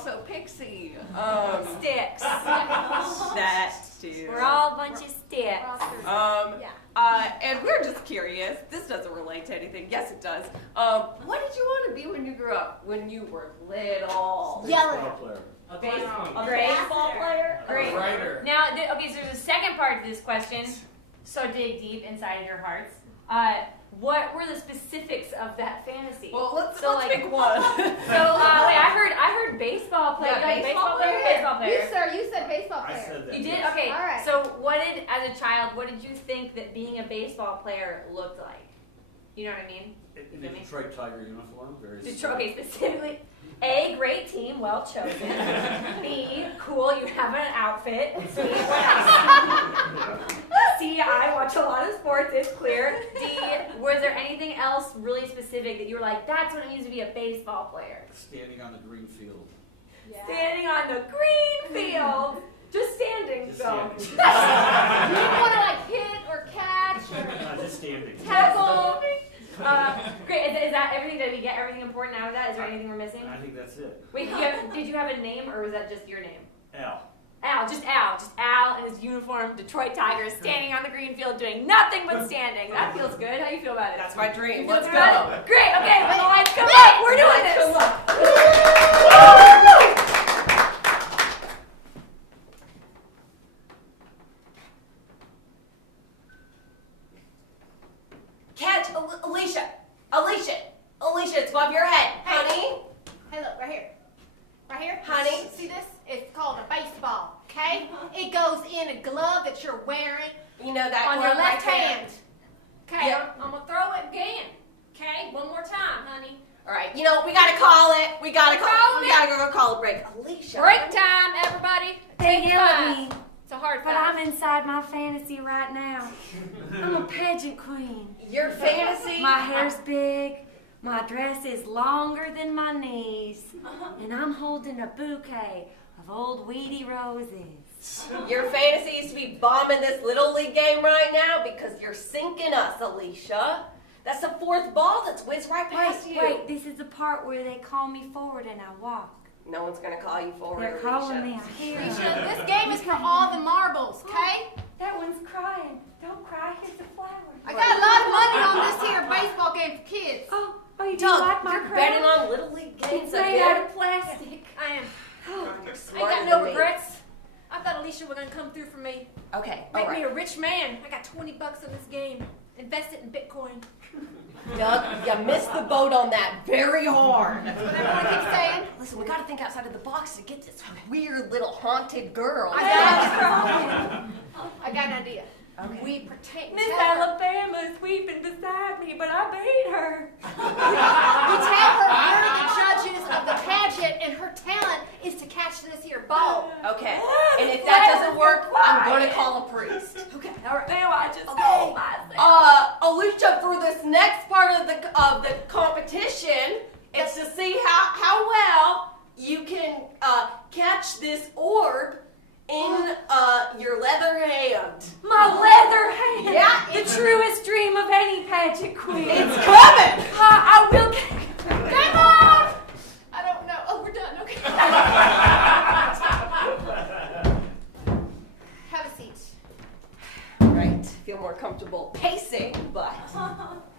also Pixie. Stix. That too. We're all a bunch of Stix. And we're just curious. This doesn't relate to anything. Yes, it does. What did you want to be when you grew up? When you were little? Baseball player. A baseball player? Great. Writer. Now, okay, so there's a second part to this question. So dig deep inside your hearts. What were the specifics of that fantasy? Well, let's like, pick one. I heard baseball player. Yeah, baseball player. Baseball player. You said baseball player. I said that. You did? Yes. Okay. All right. So as a child, what did you think that being a baseball player looked like? You know what I mean? In a Detroit Tiger uniform, very Detroit, okay, specifically. A, great team, well chosen. B, cool, you have an outfit. C, what else? C, I watch a lot of sports, it's clear. D, was there anything else really specific that you were like, that's what it means to be a baseball player? Standing on the green field. Yeah. Standing on the green field. Just standing, Just so. standing. You didn't want to like hit or catch or Just standing. tackle. Great, is that everything? Did we get everything important out of that? Is there anything we're missing? I think that's it. Wait, did you have a name or was that just your name? Al. Al, just Al in his uniform, Detroit Tigers, standing on the green field doing nothing but standing. That feels good. How do you feel about it? That's my dream. You feel Let's good? go. Great, okay, when the lights come up, we're doing this. Catch, Alicia, it's above your head. Honey? Hey, look, right here. Right here. Honey? See this? It's called a baseball, okay? It goes in a glove that you're wearing You know that on your glove left right there? hand. Okay, Yeah. I'm going to throw it again. Okay, one more time, honey. All right, we gotta call it. We gotta go call a break. Alicia. Break time, everybody. They yell at me, It's a hard but five. I'm inside my fantasy right now. I'm a pageant queen. Your fantasy? My hair's big, my dress is longer than my knees, and I'm holding a bouquet of old weedy roses. Your fantasy is to be bombing this Little League game right now because you're sinking us, Alicia. That's the fourth ball that's whizzed right past you. Wait, this is the part where they call me forward and I walk. No one's gonna call you forward, They're Alicia. calling me, I hear them. Alicia, this game is for all the marbles, okay? That one's crying. Don't cry, here's the flower. I got a lot of money on this here baseball game for kids. Oh, you do Doug, like my you're crown? betting on Little League games It's made again? out of plastic. I am. You're I ain't smarter got no than me. regrets. I thought Alicia was gonna come through for me. Okay, Make all me right. a rich man. I got $20 on this game. Invest it in Bitcoin. Doug, you missed the boat on that very hard. That's what everyone keeps saying. Listen, we gotta think outside of the box to get this weird little haunted girl. I got an idea. Okay. We pretend. Miss tell her- Alabama's weeping beside me, but I beat her. We tell her we're the judges of the pageant, and her talent is to catch this here ball. Okay, and if that doesn't work, I'm gonna call a priest. Okay, all right. Now I just Okay. told myself. Alicia, for this next part of the competition, it's to see how well you can catch this orb in your leather hand. My leather hand. Yeah, the truest dream of any pageant queen. It's coming. I will. Come on! I don't know. Oh, we're done. Okay. Have a seat. Right, feel more comfortable pacing, but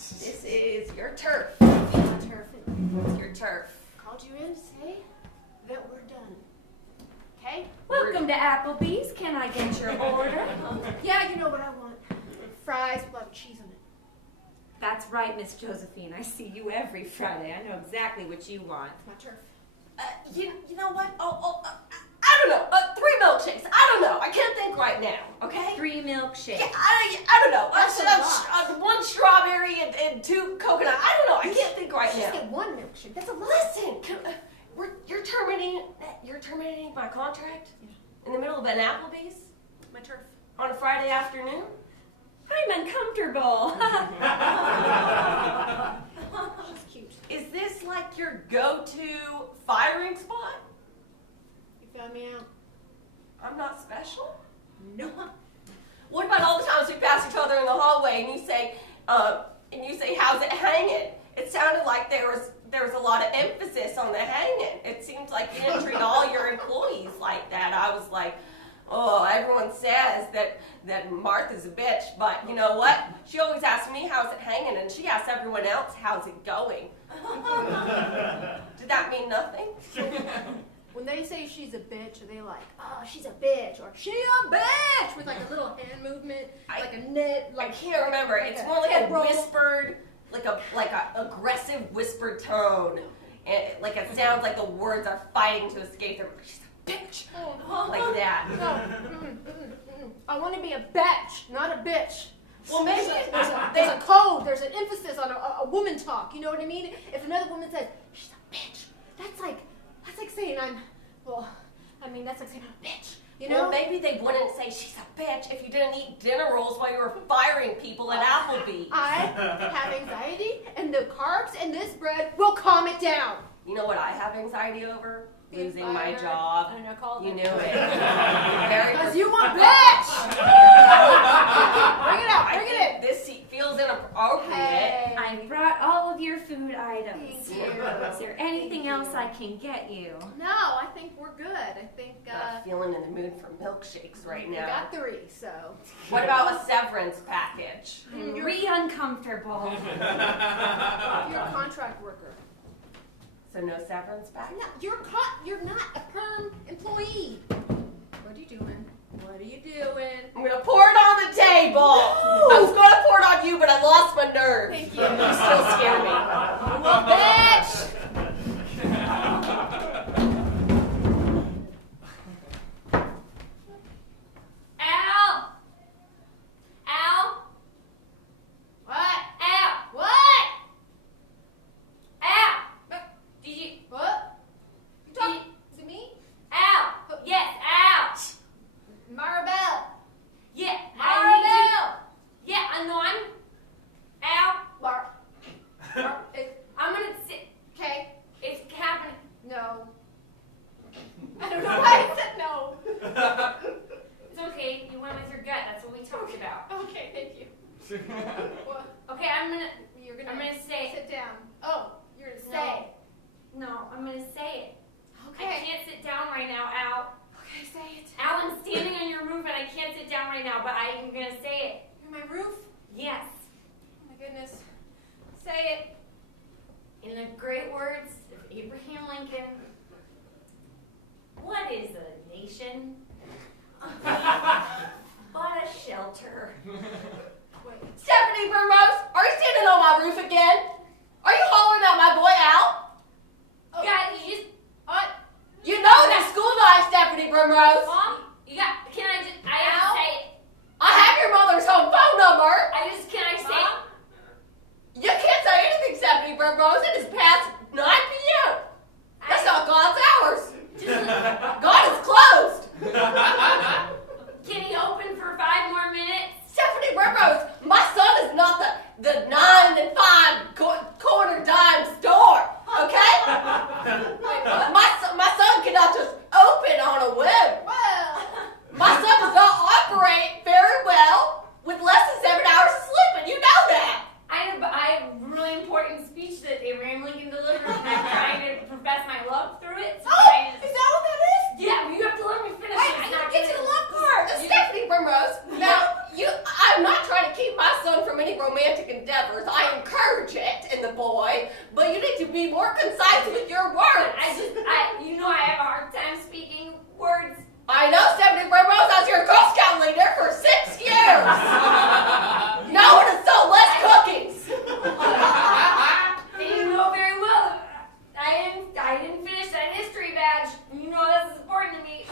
this is your turf. My turf. It's your turf. Called you in to say that we're done. Okay? Welcome to Applebee's. Can I get your order? Yeah, you know what I want. Fries with a lot of cheese on it. That's right, Miss Josephine. I see you every Friday. I know exactly what you want. It's my turf. You know what? I don't know. 3 milkshakes. I don't know. I can't think right now. Okay. 3 milkshakes. Yeah, I don't know. That's a lot. 1 strawberry and 2 coconut. I don't know. I can't think right Just now. get 1 milkshake. That's a lot. Listen, you're terminating my contract in the middle of an Applebee's My turf. on a Friday afternoon. I'm uncomfortable. She's cute. Is this like your go-to firing spot? You found me out. I'm not special? No. What about all the times we pass each other in the hallway and you say, how's it hanging? It sounded like there there was a lot of emphasis on the hanging. It seems like you didn't treat all your employees like that. I was like, oh, everyone says that Martha's a bitch, but you know what? She always asks me how's it hanging, and she asks everyone else how's it going. Did that mean nothing? When they say she's a bitch, are they like, oh, she's a bitch, or she a bitch, with like a little hand movement, like a knit, I like can't remember. It's more like head a roll. whispered, like a aggressive whispered tone, and like it sounds like the words are fighting to escape them. She's a bitch, like that. No, I want to be a bitch, not a bitch. Well, maybe There's a code. There's an emphasis on a woman talk. You know what I mean? If another woman says she's a bitch, that's like saying that's like saying I'm a bitch. You know? Well, maybe they wouldn't say she's a bitch if you didn't eat dinner rolls while you were firing people at Applebee's. I have anxiety, and the carbs in this bread will calm it down. You know what I have anxiety over? Being Losing my fired. job. I don't know, call You it. knew it. Very Because you want bitch! Bring it out, bring it in. This feels inappropriate. Hey. I brought all of your food items. Thank you. Is there anything else I can get you? No, I think we're good. I think Not feeling in the mood for milkshakes right we now. got 3, so. What about a severance package? I'm really uncomfortable. You're a contract worker. So no severance package? No, you're not a perm employee. What are you doing? What are you doing? I'm gonna pour it on the table. I was gonna pour it on you, but I lost my nerve. Thank you. You still scare me. Well, bitch! Al! Al! What? Al! What? Al! Did you... What? You talking to me? Al! Yes, Al! Maribel. Yeah, Maribel. Yeah, I know I'm... Al! It- I'm gonna sit... Okay. It's happening. No. I don't know why I said no. It's okay. You went with your gut. That's what we talked about. Okay, thank you. What? Okay, I'm gonna I'm gonna say it. sit down. Oh, you're gonna say. No, I'm gonna say it. I Okay. can't sit down right now, Al. Okay, say it. Al, I'm standing on your roof and I can't sit down right now, but I'm gonna say it. You're my roof. Yes. Oh my goodness. Say it. In the great words of Abraham Lincoln, what is a nation? But a shelter. Wait. Stephanie Primrose, are you standing on my roof again? Are you hollering at my boy Al? Oh. Yeah, you just... You know it is school night, Stephanie Primrose. Mom, can I have to say it? I have your mother's home phone number. Can I say it? You can't say anything, Stephanie Primrose. It is past 9 p.m. That's not God's hours. God is closed. Can he open for 5 more minutes? Stephanie Primrose, my son is not the 9 and 5 corner dime store, okay? My son cannot just open on a whim. Well. My son does not operate very well with less than 7 hours of sleep, and you know that. I have a really important speech that Abraham Lincoln delivered, and I'm trying to profess my love through it. So Oh, I is that what that is? yeah, but you have to let me finish. Wait, It's I not didn't get to gonna- the love part. Stephanie Primrose, now, I'm not trying to keep my son from any romantic endeavors. I encourage it in the boy, but you need to be more concise with your words. I have a hard time speaking words. I know, Stephanie Primrose, I was your Girl Scout leader for 6 years. No one has sold less cookies. And you know very well I didn't finish that history badge. You know this is important to me.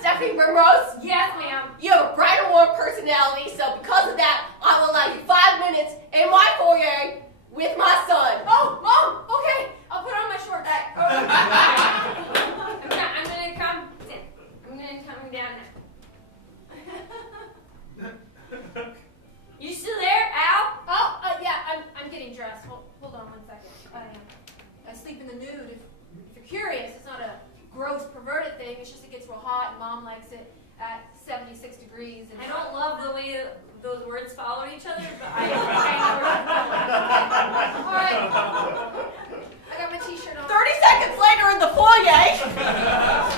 Stephanie Primrose, Yes, ma'am. you have a bright and warm personality, so because of that, I will allow you 5 minutes in my foyer with my son. Oh, okay. I'll put on my shorts. I'm gonna come down now. You still there, Al? Oh, yeah. I'm getting dressed. Hold on 1 second. I sleep in the nude. If you're curious, it's not a gross, perverted thing. It's just it gets real hot, and Mom likes it at 76 degrees. And I don't love the way those words follow each other, but I know All right. I got my the foyer.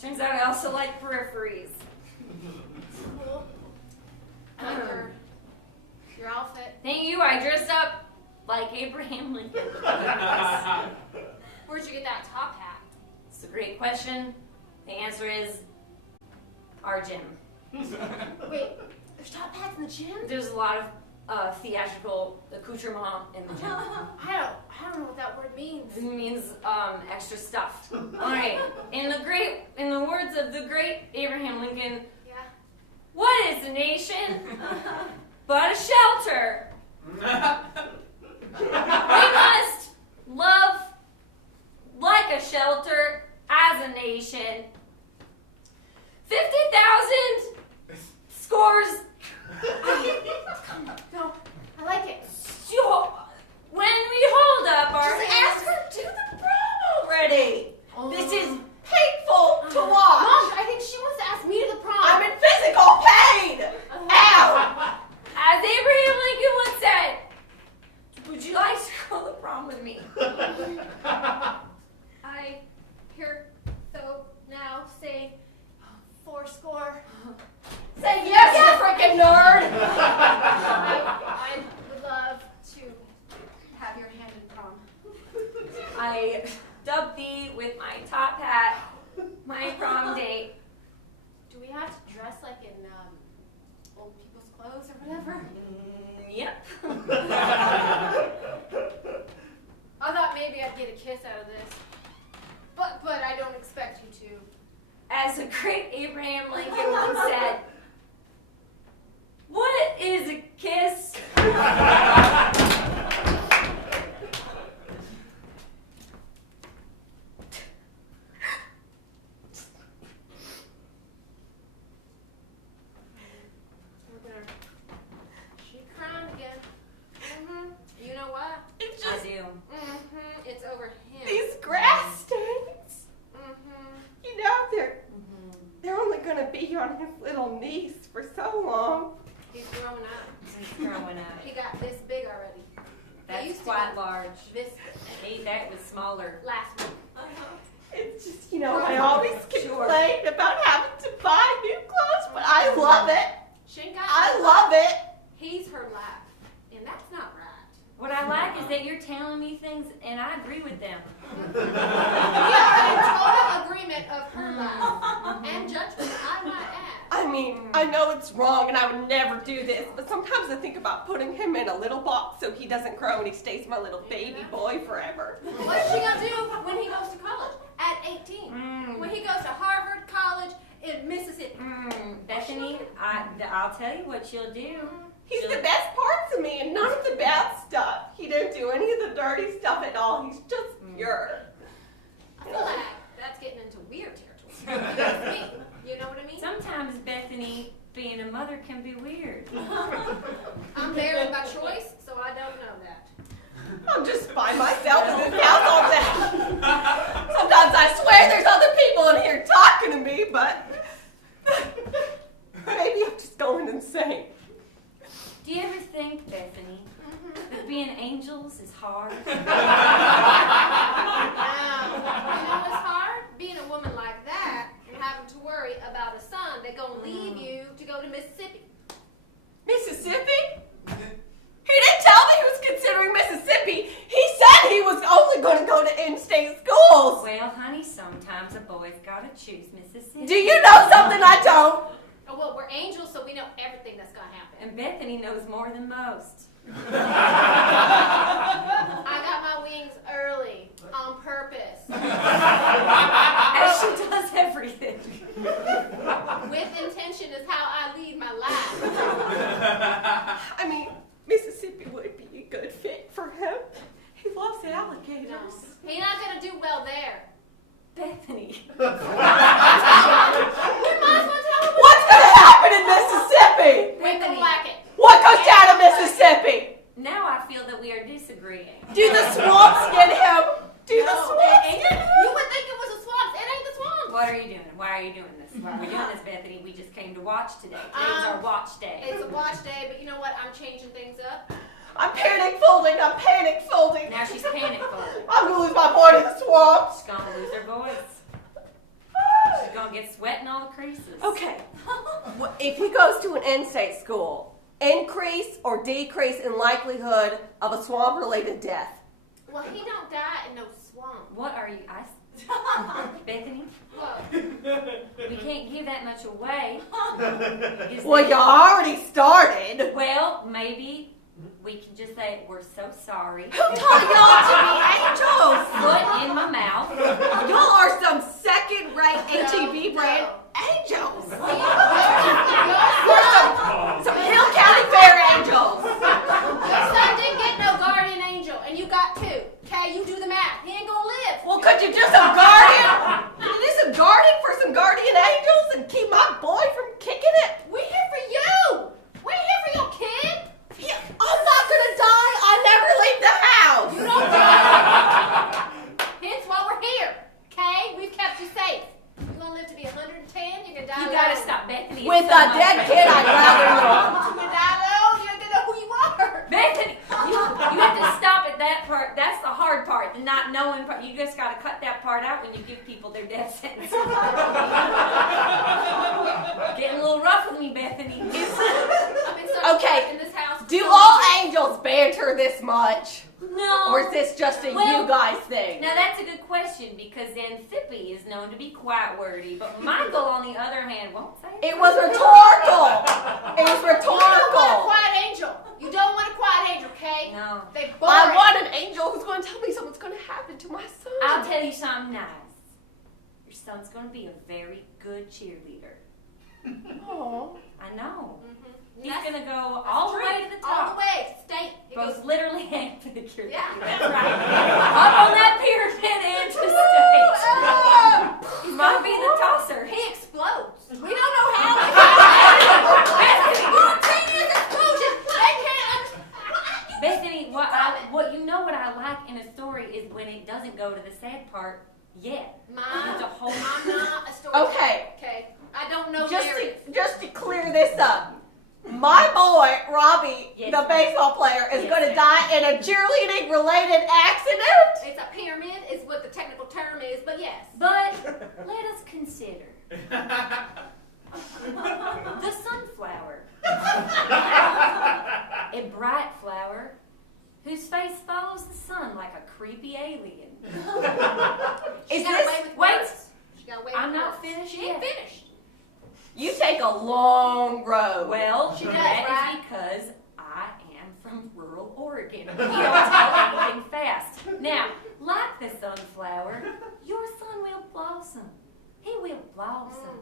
Turns out I also like peripheries. Cool. I like your outfit. Thank you. I dressed up like Abraham Lincoln. Where'd you get that top hat? It's a great question. The answer is our gym. Wait, there's top hats in the gym? There's a lot of theatrical accoutrement in the gym. I don't know what that word means. It means extra stuff. All right. In the words of the great Abraham Lincoln, Yeah. what is a nation but a shelter? We must love like a shelter as a nation. 50,000 scores. No, I like it. When we hold up our Just hands. ask her to the prom already. This is painful to watch. Mom, I think she wants to ask me to the prom. I'm in physical pain. Ow. As Abraham Lincoln once said, would you like to go to the prom with me? I hear so now say 40. Say yes, you freaking nerd. I would love to have your hand in prom. I dubbed thee with my top hat, my prom date. Do we have to dress like in old people's clothes or whatever? Yep. I thought maybe I'd get a kiss out of this. But I don't expect you to. As the great Abraham Lincoln once said, what is a kiss? We're gonna. She crying again. You know what? It's I just do. It's over him. these grass stains. You know, they're only going to be on his little niece for so long. He's growing up. He's growing up. He got this big already. That's used to quite be large. This Hey, that was smaller. last month. It's just, you know, I always complain about having to buy new clothes, but I love it. She ain't got I love it. He's her life. And that's not right. What I like is that you're telling me things and I agree with them. We are in total agreement of her life. And judgment, I might add. I mean, I know it's wrong and I would never do this, but sometimes I think about putting him in a little box so he doesn't grow and he stays my little baby boy forever. What's she gonna do when he goes to college? At 18. When he goes to Harvard College in Mississippi. Bethany, I'll tell you what she'll do. He's the best parts of me and none of the bad stuff. He don't do any of the dirty stuff at all. He's just pure. I feel like that's getting into weird territory. That's me. You know what I mean? Sometimes, Bethany, being a mother can be weird. I'm married by choice, so I don't know that. I'm just by myself in this house all day. Sometimes I swear there's other people in here talking to me, but maybe I'm just going insane. Do you ever think, Bethany, that being angels is hard? You know what's hard? Being a woman like that and having to worry about a son that's gonna leave you to go to Mississippi. Mississippi? He didn't tell me he was considering Mississippi. He said he was only going to go to in-state schools. Well, honey, sometimes a boy's gotta choose Mississippi. Do you know something I don't? Oh, well, we're angels, so we know everything that's gonna happen. And Bethany knows more than most. I got my wings early on purpose. As she does everything. With intention is how I lead my life. I mean, Mississippi would be a good fit for him. He loves alligators. No, he's not gonna do well there. Bethany. You might as well tell him What's going to happen in Mississippi? Make them like it. What goes down in Mississippi? Now I feel that we are disagreeing. Do the swamps get him? Do the No, swamps it ain't. get him? You would think it was a swamp. It ain't the swamp. What are you doing? Why are you doing this? Why are we doing this, Bethany? We just came to watch today. Today's our watch day. It's a watch day, but you know what? I'm changing things up. I'm panic folding. I'm panic folding. Now she's panic folding. I'm gonna lose my boy to the swamp. She's gonna lose her voice. She's gonna get sweat in all the creases. Okay. If he goes to an in-state school, increase or decrease in likelihood of a swamp-related death? Well, he don't die in no swamp. What are you? Bethany? What? We can't give that much away. Is Well, there- you already started. Well, maybe we can just say we're so sorry. Who taught y'all to be angels? Foot in my mouth. Y'all are some second-rate HEB brand angels. We're some Hill County Fair angels. Your son didn't get no guardian angel, and you got two. Okay, you do the math. He ain't gonna live. Well, could you do some guardian? Could you do some guardian for some guardian angels and keep my boy from kicking it? We're here for you. We're here for your kid. Yeah, I'm not gonna die. I never leave the house. You don't die. Hence why we're here. Okay, we've kept you safe. You're gonna live to be 110. You're gonna die You alone. gotta stop Bethany. With It's so a much dead better. kid, I'd rather not. You're gonna die alone. You're gonna know who you are. Bethany, you have to stop at that part. That's the hard part, the not knowing part. You just gotta cut that part out when you give people their death sentence. Getting a little rough with me, Bethany. I've been so Okay, in this house. Do all angels banter this much? No. Or is this just a Well, you guys thing? Now that's a good question because Xanthippe is known to be quite wordy, but Michael, on the other hand, won't say It was rhetorical. It was You don't want a rhetorical. quiet angel. You don't want a quiet angel, okay? No. They I boring. want an angel who's going to tell me something's going to happen to my son. I'll tell you something nice. Your son's going to be a very good cheerleader. Aw. I know. Mhm. He's That's- going to go that's all the true. way to the All top. the way to state. It Both goes- literally and figuratively. Yeah. That's right. Up on that pyramid and to stage. He's going to be the tosser. He explodes. We don't know how. Spontaneous explosion. They can't understand. Bethany, what I like in a story is when it doesn't go to the sad part yet. Mom, It's a whole I'm not a story. Okay. Okay. I don't know Just Mary. to clear this up, my boy Robbie, Yes. the baseball player, is Yes, going to sir. die in a cheerleading related accident. It's a pyramid is what the technical term is, but yes. But let us consider the sunflower. A bright flower whose face follows the sun like a creepy alien. Is She got this? away with wait. words. She got away I'm with not words. finished She ain't yet. finished. You take a long road. Well, She does, that right? is because I am from rural Oregon. We don't tell anything fast. Now, like the sunflower, your son will blossom. He will blossom.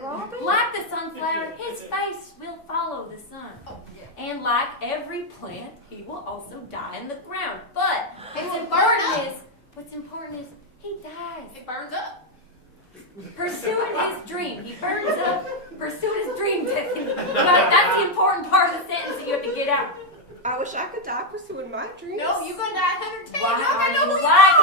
Robbie? Like the sunflower, his face will follow the sun. Oh, yeah. And like every plant, he will also die in the ground. But He what's will burn up. important is he dies. It burns up. Pursuing his dream. He burns up, pursue his dream, Tiffany. That's the important part of the sentence that you have to get out. I wish I could die pursuing my dreams. No, you're gonna die 110. Why You don't are know you who like